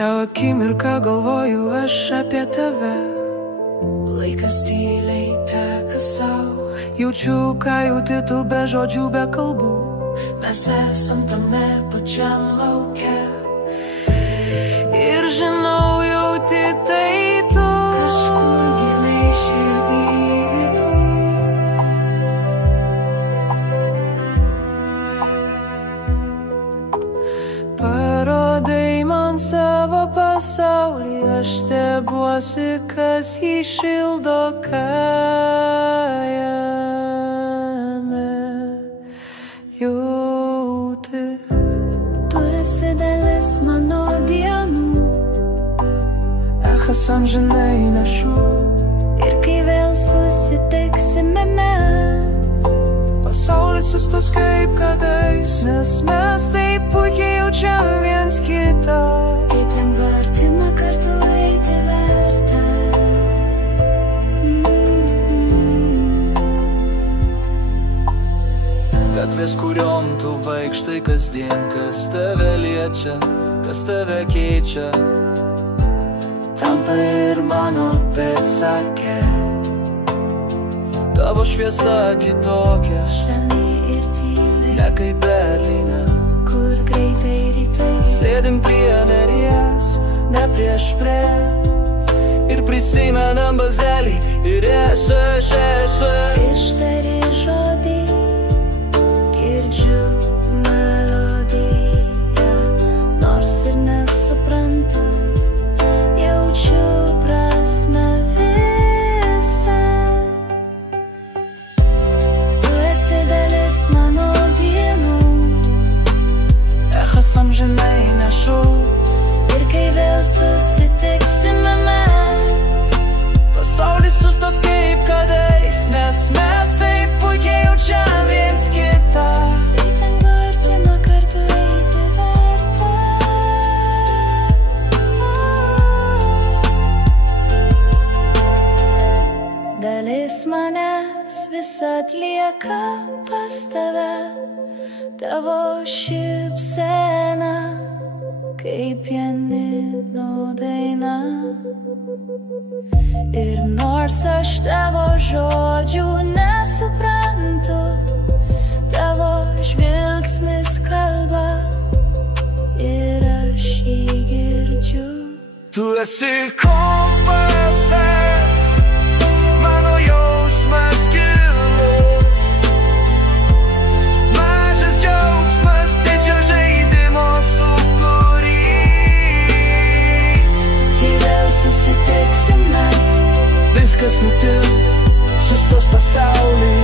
Šią akimirką galvoju aš apie tave. Laikas tyliai teka sau. Jaučiu, ką jauti tu be žodžių, be kalbų. Mes esam tame pačiam lauke. Ir žinau, jauti tai tu. Kažkur giliai širdį viduj. Parodai man savo pasaulį, aš stebuosi, kas jį šildo, ką jame jauti. Tu esi dalis mano dienų, echas amžinai nešu. ir kai vėl susitiksime mes, Pasaulis sustos kaip kadais, nes mes taip puikiai jaučiam viens kitą. taip lengva artima kartu eiti verta. Gatvės, kuriom tu vaikštai kasdien, kas tave liečia, kas tave keičia, Tampa ir mano pėdsakė. tavo šviesa kitokia, Švelniai ir tyliai, ne kaip Berlyne. kur greitai rytai, Sėdim prie neries, ne prieš prie, ir prisimenam bazelį ir esu. ištari žodį, girdžiu melodiją, nors ir nesuprantu, jaučiu prasmę visą. Tu esi dalis mano dienų, Echas amžinai nešu. ir kai vėl susitiksime mes, Pasaulis sustos kaip kadais, nes mes taip puikiai jaučiam viens kitą. taip lengva artima kartu eiti verta. Dalis manęs vis atlieka pas tave, tavo šypsena kaip pianino daina. Ir nors aš tavo žodžių nesuprantu, tavo žvilgsnis kalba ir aš jį girdžiu. Tu esi kompasas, mano jausmas gilus, mažas džiaugsmas, didžio žaidimo sūkurys. Kai vėl susitiksim mes, Viskas nutils, sustos pasauliai,